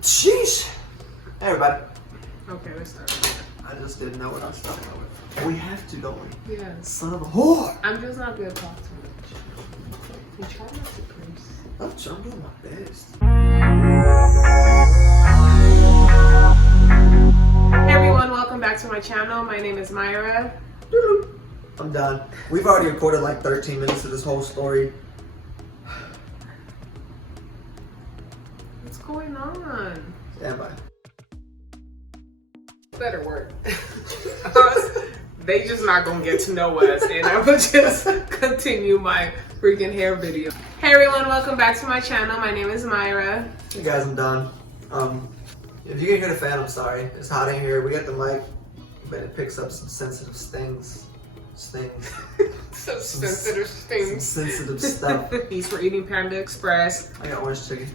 Sheesh. Hey, everybody. Okay, let's start. I just didn't know what I was starting with. We have to, don't we? Yeah. Son of a whore. I'm just not gonna talk too much. You try not to curse. I'm doing my best. Hey everyone, welcome back to my channel. My name is Mayra. I'm done. We've already recorded like 13 minutes of this whole story. What's going on? Stand by. Better work. They just not gonna get to know us, and I'm gonna just continue my freaking hair video. Hey everyone, welcome back to my channel. My name is Mayra. Hey guys, I'm done. If you can hear the fan, I'm sorry. It's hot in here. We got the mic, but it picks up some sensitive stings. Some sensitive things. Some sensitive stuff. We're eating Panda Express. I got orange chicken.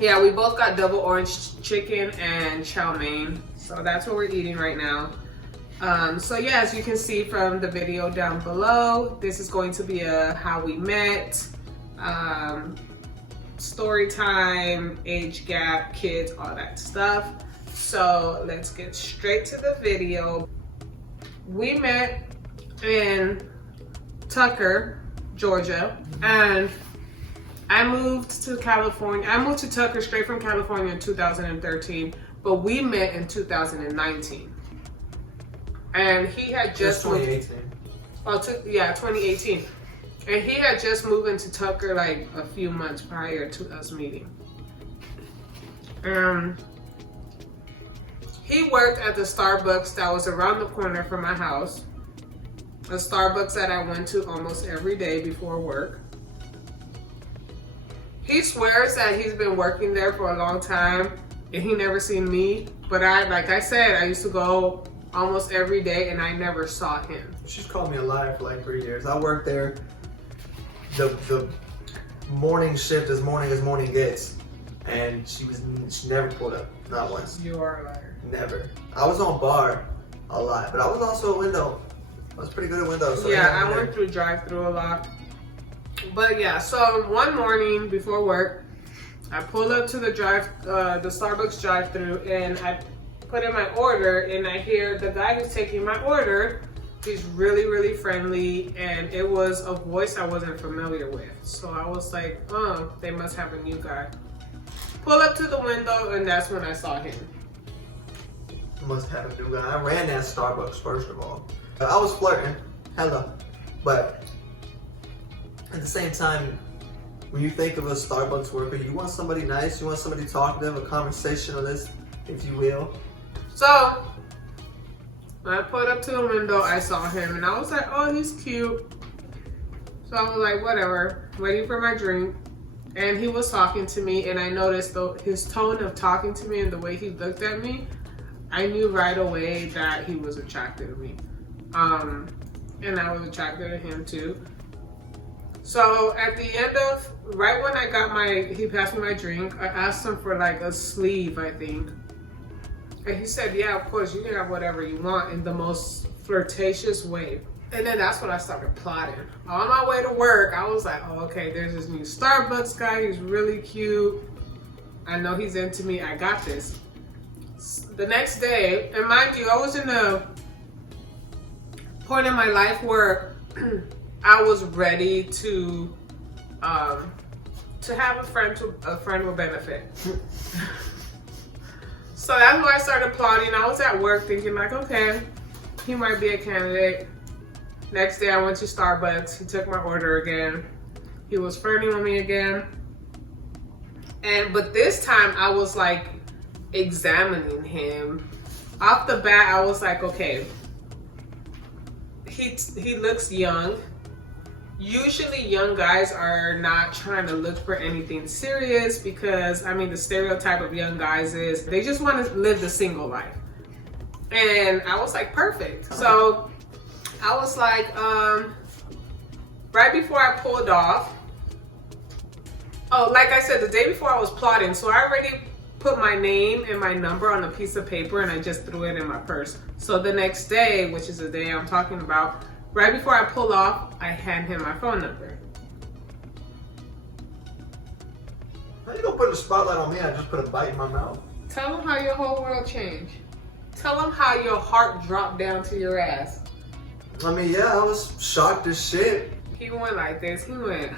Yeah, we both got double orange chicken and chow mein. So that's what we're eating right now. So yeah, as you can see from the video down below, this is going to be a how we met, story time, age gap, kids, all that stuff. So let's get straight to the video. We met in Tucker, Georgia, and I moved to California. I moved to Tucker straight from California in 2013, but we met in 2019. And he had just moved. 2018. Yeah, 2018. And he had just moved into Tucker like a few months prior to us meeting. He worked at the Starbucks that was around the corner from my house. A Starbucks that I went to almost every day before work. He swears that he's been working there for a long time and he never seen me. But like I said, I used to go almost every day and I never saw him. She's called me a liar for like 3 years. I worked there the morning shift as morning gets, and she never pulled up, not once. You are a liar. Never. I was on bar a lot, but I was also a window. I was pretty good at windows. So yeah, I went through drive-through a lot. But yeah, so one morning before work, I pulled up to the Starbucks drive-through and I put in my order, and I hear the guy who's taking my order. He's really, really friendly, and it was a voice I wasn't familiar with. So I was like, oh, they must have a new guy. Pull up to the window, and that's when I saw him. Must have a new guy. I ran that Starbucks, first of all. I was flirting, hella, but at the same time, when you think of a Starbucks worker, you want somebody nice, you want somebody talkative, a conversationalist, if you will. So when I pulled up to the window, I saw him, and I was like, oh, he's cute. So I was like, whatever, waiting for my drink. And he was talking to me, and I noticed his tone of talking to me and the way he looked at me, I knew right away that he was attracted to me. And I was attracted to him too. So at the end of, right when I got he passed me my drink, I asked him for like a sleeve, I think. And he said, yeah, of course, you can have whatever you want, in the most flirtatious way. And then that's when I started plotting. On my way to work, I was like, oh, okay, there's this new Starbucks guy. He's really cute. I know he's into me. I got this. The next day, and mind you, I was in a point in my life where I was ready to have a friend with benefit. So that's why I started plotting. I was at work thinking like, okay, he might be a candidate. Next day I went to Starbucks. He took my order again. He was flirting with me again. But this time I was like examining him. Off the bat, I was like, okay, he looks young. Usually young guys are not trying to look for anything serious because, I mean, the stereotype of young guys is they just want to live the single life. And I was like, perfect. So I was like, right before I pulled off, oh, like I said, the day before I was plotting, so I already put my name and my number on a piece of paper and I just threw it in my purse. So the next day, which is the day I'm talking about, right before I pull off, I hand him my phone number. How you gonna put a spotlight on me? I just put a bite in my mouth. Tell them how your whole world changed. Tell them how your heart dropped down to your ass. I mean, yeah, I was shocked as shit. He went like this. He went.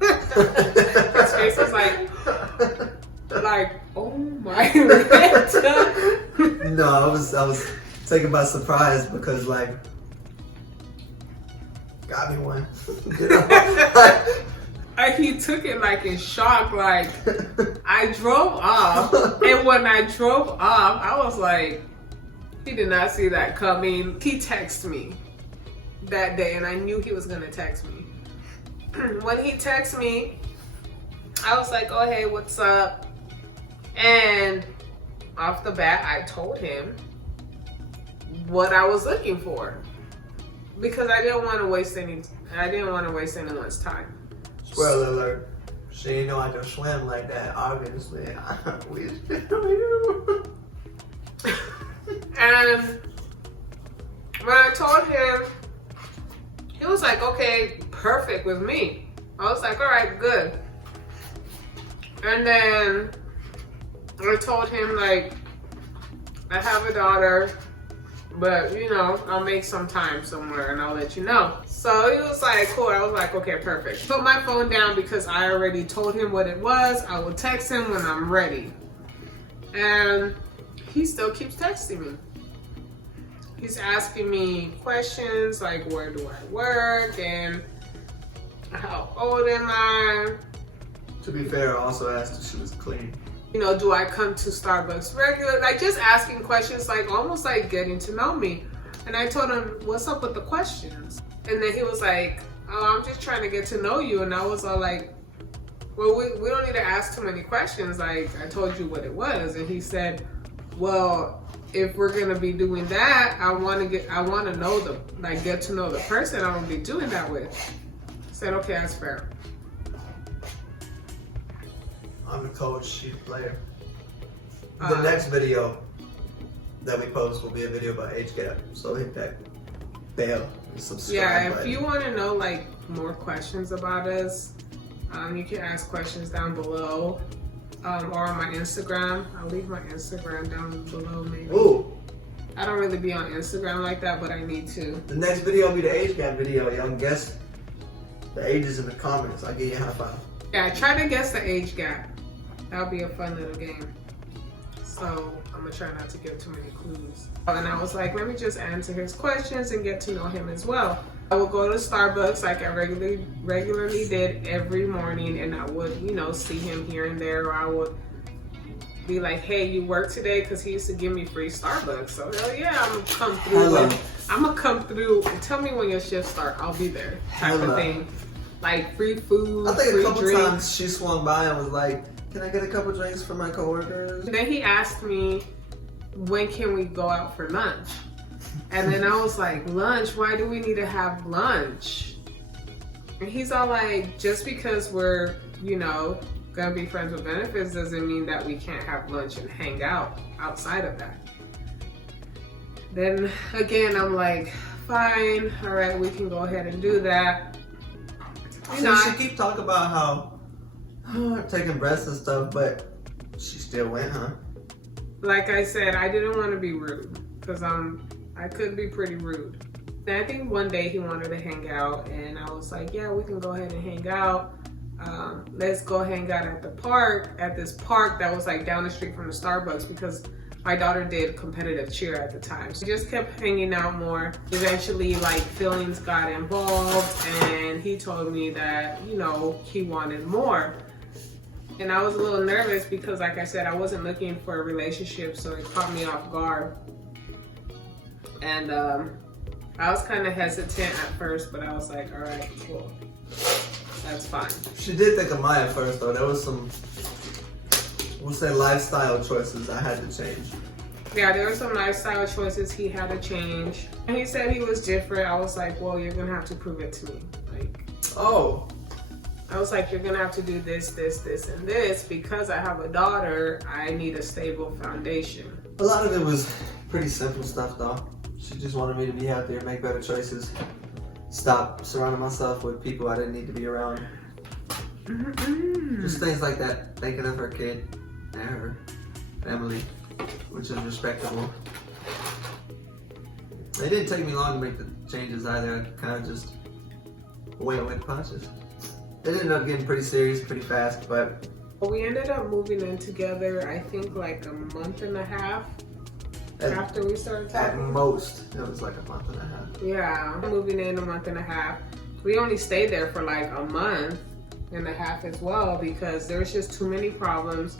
His face was like, oh my god. No, I was taken by surprise because like, got me one. You know? Like he took it like in shock. Like I drove off, and when I drove off, I was like, he did not see that coming. He texted me that day, and I knew he was gonna text me. When he texted me, I was like, oh hey, what's up? And off the bat, I told him what I was looking for because I didn't want to waste anyone's time. Spoiler alert. She didn't know I could swim like that, obviously. We And when I told him, he was like, okay, perfect with me. I was like, all right, good. And then I told him, like, I have a daughter, but, you know, I'll make some time somewhere and I'll let you know. So he was like, cool. I was like, okay, perfect. Put my phone down because I already told him what it was. I will text him when I'm ready. And he still keeps texting me. He's asking me questions like, where do I work and how old am I? To be fair, I also asked if she was clean. You know, do I come to Starbucks regular? Like just asking questions, like almost like getting to know me. And I told him, what's up with the questions? And then he was like, oh, I'm just trying to get to know you. And I was all like, well, we don't need to ask too many questions. Like I told you what it was. And he said, well, if we're gonna be doing that, I want to know get to know the person I'm gonna be doing that with. I said, okay, that's fair. I'm the coach, she's the player. The next video that we post will be a video about age gap, so hit that bell and subscribe. Yeah, if button. you want to know like more questions about us, you can ask questions down below, or on my Instagram. I'll leave my Instagram down below maybe. Ooh. I don't really be on Instagram like that, but I need to. The next video will be the age gap video. Y'all can guess the ages in the comments. I'll give you a high five. Yeah, try to guess the age gap. That'll be a fun little game. So I'm gonna try not to give too many clues. And I was like, let me just answer his questions and get to know him as well. I would go to Starbucks like I regularly did every morning, and I would, you know, see him here and there, or I would be like, hey, you work today? Because he used to give me free Starbucks. So hell yeah, I'm gonna come through. I'm gonna come through and tell me when your shift start. I'll be there, type of thing. Like free food, I think free a couple drinks. times she swung by and was like, can I get a couple drinks for my coworkers? And then he asked me, when can we go out for lunch? And then I was like, lunch? Why do we need to have lunch? And he's all like, just because we're, you know, gonna be friends with benefits doesn't mean that we can't have lunch and hang out outside of that. Then again, I'm like, fine, all right, we can go ahead and do that. You know, She keep talking about how taking breaths and stuff, but she still went, huh? like I said, I didn't want to be rude because I could be pretty rude. And I think one day he wanted to hang out, and I was like, yeah, we can go ahead and hang out. Let's go hang out at the park, at this park that was like down the street from the Starbucks, because my daughter did competitive cheer at the time. So we just kept hanging out more. Eventually, like, feelings got involved, and he told me that, you know, he wanted more. And I was a little nervous because, like I said, I wasn't looking for a relationship, so it caught me off guard. And I was kind of hesitant at first, but I was like, all right, cool. That's fine. She did think of mine at first, though. There was some, we'll say, lifestyle choices I had to change. Yeah, there were some lifestyle choices he had to change. And he said he was different. I was like, well, you're going to have to prove it to me. Like, oh. I was like, you're going to have to do this, this, this, and this. Because I have a daughter, I need a stable foundation. A lot of it was pretty simple stuff, though. She just wanted me to be healthier, make better choices, stop surrounding myself with people I didn't need to be around. Just things like that. Thinking of her kid and her family, which is respectable. It didn't take me long to make the changes either. I kind of just went with punches. It ended up getting pretty serious pretty fast, but we ended up moving in together, I think like a month and a half after we started talking. At most, it was like a month and a half. Yeah, moving in a month and a half. We only stayed there for like a month and a half as well because there was just too many problems.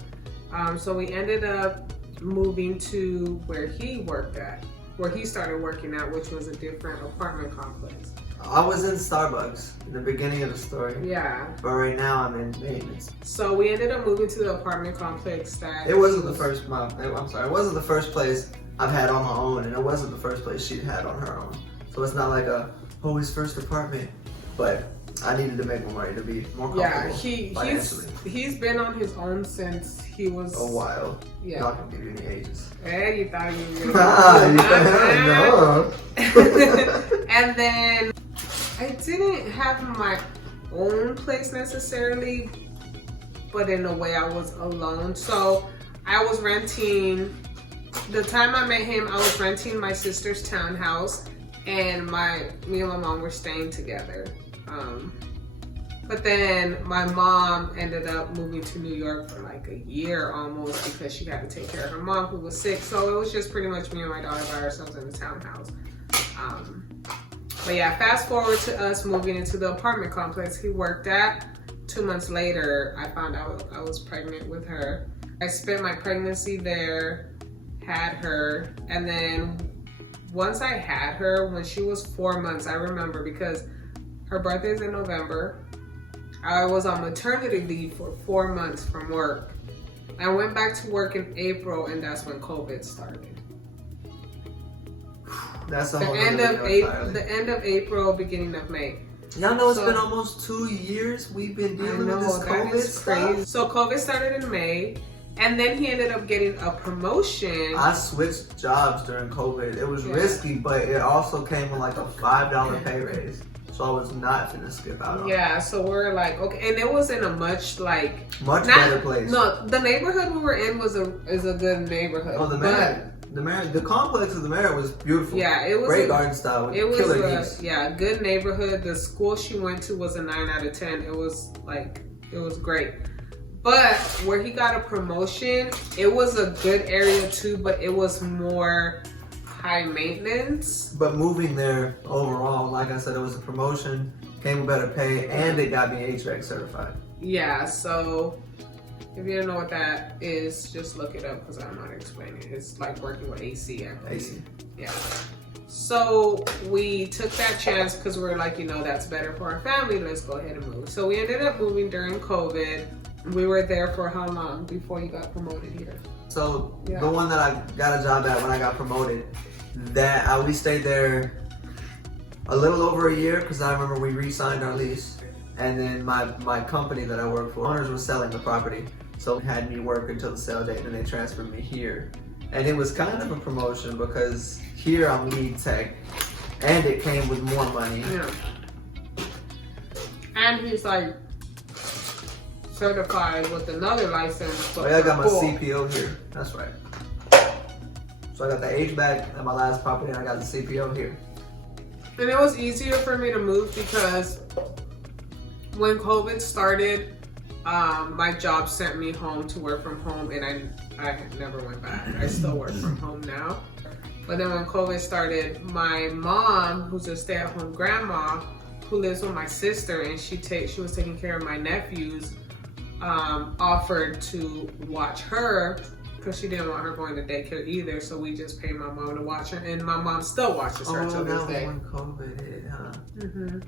So we ended up moving to where he worked at, where he started working at, which was a different apartment complex. I was in Starbucks in the beginning of the story. Yeah. But right now I'm in maintenance. So we ended up moving to the apartment complex that... It wasn't the first month. I'm sorry. It wasn't the first place I've had on my own, and it wasn't the first place she'd had on her own. So it's not like his first apartment. But I needed to make more money to be more comfortable financially. He's been on his own since he was... A while. Yeah. Not gonna give you any ages. Hey, you thought you were No. And then I didn't have my own place necessarily, but in a way I was alone. So I was renting, the time I met him, I was renting my sister's townhouse, and me and my mom were staying together. But then my mom ended up moving to New York for like a year almost because she had to take care of her mom who was sick. So it was just pretty much me and my daughter by ourselves in the townhouse. But yeah, fast forward to us moving into the apartment complex he worked at. 2 months later, I found out I was pregnant with her. I spent my pregnancy there, had her, and then once I had her, when she was 4 months, I remember because her birthday is in November. I was on maternity leave for 4 months from work. I went back to work in April, and that's when COVID started. That's the end of April, beginning of May. Y'all know it's been almost 2 years we've been dealing with this COVID stuff. So COVID started in May, and then he ended up getting a promotion. I switched jobs during COVID. It was risky, but it also came with like a $5 pay raise. So I was not gonna skip out on it. Yeah, so we're like, okay, and it was in a much better place. No, the neighborhood we were in is a good neighborhood. Oh, the complex of the Mayra was beautiful. Yeah, it was great garden style. It was good neighborhood. The school she went to was a 9 out of 10. It was great. But where he got a promotion, it was a good area too, but it was more high maintenance. But moving there overall, like I said, it was a promotion, came with better pay, and it got me HVAC certified. Yeah, so if you don't know what that is, just look it up because I'm not explaining it. It's like working with AC, I believe. AC. Yeah. So we took that chance because we're like, that's better for our family. Let's go ahead and move. So we ended up moving during COVID. We were there for how long before you got promoted here? So the one that I got a job at when I got promoted, we stayed there a little over a year because I remember we re-signed our lease. And then my company that I work for, owners were selling the property. So they had me work until the sale date, and then they transferred me here. And it was kind of a promotion because here I'm lead tech, and it came with more money. Yeah. And he's like certified with another license. Oh yeah, I got my CPO here. That's right. So I got the HVAC at my last property, and I got the CPO here. And it was easier for me to move because when COVID started, my job sent me home to work from home, and I never went back. I still work from home now. But then when COVID started, my mom, who's a stay-at-home grandma, who lives with my sister, and she was taking care of my nephews, offered to watch her because she didn't want her going to daycare either. So we just paid my mom to watch her, and my mom still watches her to this day. When COVID hit, huh? Mm-hmm.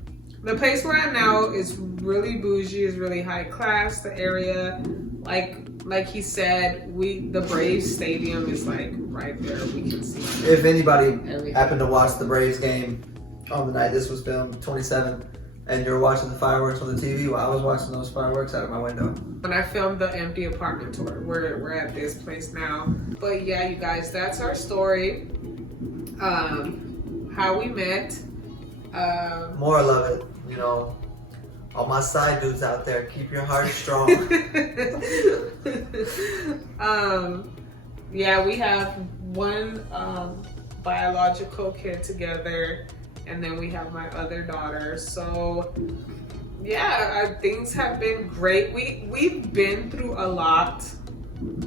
The place we're at now is really bougie, is really high class. The area, like he said, the Braves stadium is like right there. We can see. If anybody happened to watch the Braves game on the night this was filmed, 27th, and you're watching the fireworks on the TV, well, I was watching those fireworks out of my window. When I filmed the empty apartment tour, we're at this place now. But yeah, you guys, that's our story. How we met. Moral of it, All my side dudes out there, keep your heart strong. Yeah, we have one biological kid together, and then we have my other daughter. So yeah, things have been great. We've been through a lot.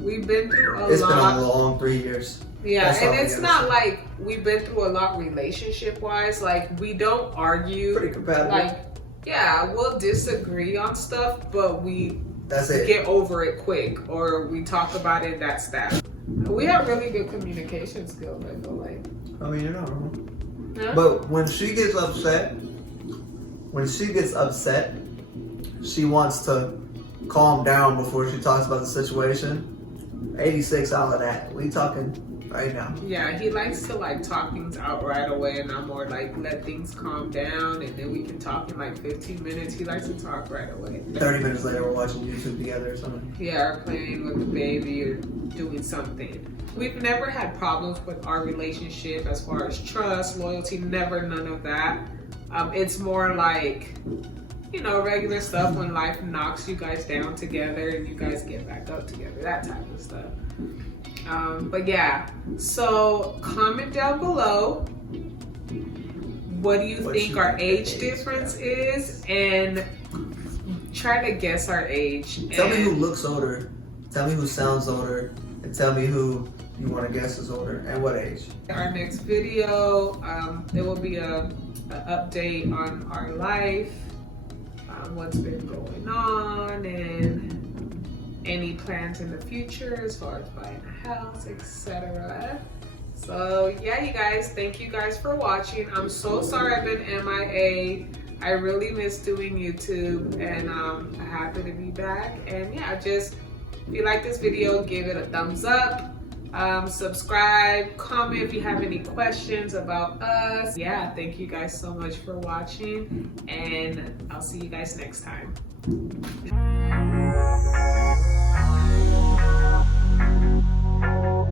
We've been through a lot. It's been a long 3 years. Yeah, That's and all it's not like we've been through a lot relationship wise. Like, we don't argue. Pretty compatible. Like, yeah, we'll disagree on stuff, but we That's it. get over it quick, or we talk about it. That's that. We have really good communication skills, I feel like. I mean, you're not wrong. Huh? But when she gets upset, she wants to calm down before she talks about the situation. 86 out of that. We talking right now. Yeah, he likes to like talk things out right away, and I'm more like, let things calm down, and then we can talk in like 15 minutes. He likes to talk right away. 30 minutes later, we're watching YouTube together or something. Yeah, or playing with the baby or doing something. We've never had problems with our relationship as far as trust, loyalty, never, none of that. It's more like, you know, regular stuff when life knocks you guys down together and you guys get back up together, that type of stuff. But yeah, so comment down below, what do you think our age difference is, and try to guess our age. Tell me who looks older, tell me who sounds older, and tell me who you want to guess is older and what age. Our next video, there will be a update on our life, what's been going on, and any plans in the future as far as buying a house, etc. So yeah, you guys, thank you guys for watching. I'm so sorry I've been MIA. I really miss doing YouTube, and I'm happy to be back. And yeah, just if you like this video, give it a thumbs up. Subscribe, comment if you have any questions about us. Yeah, thank you guys so much for watching, and I'll see you guys next time.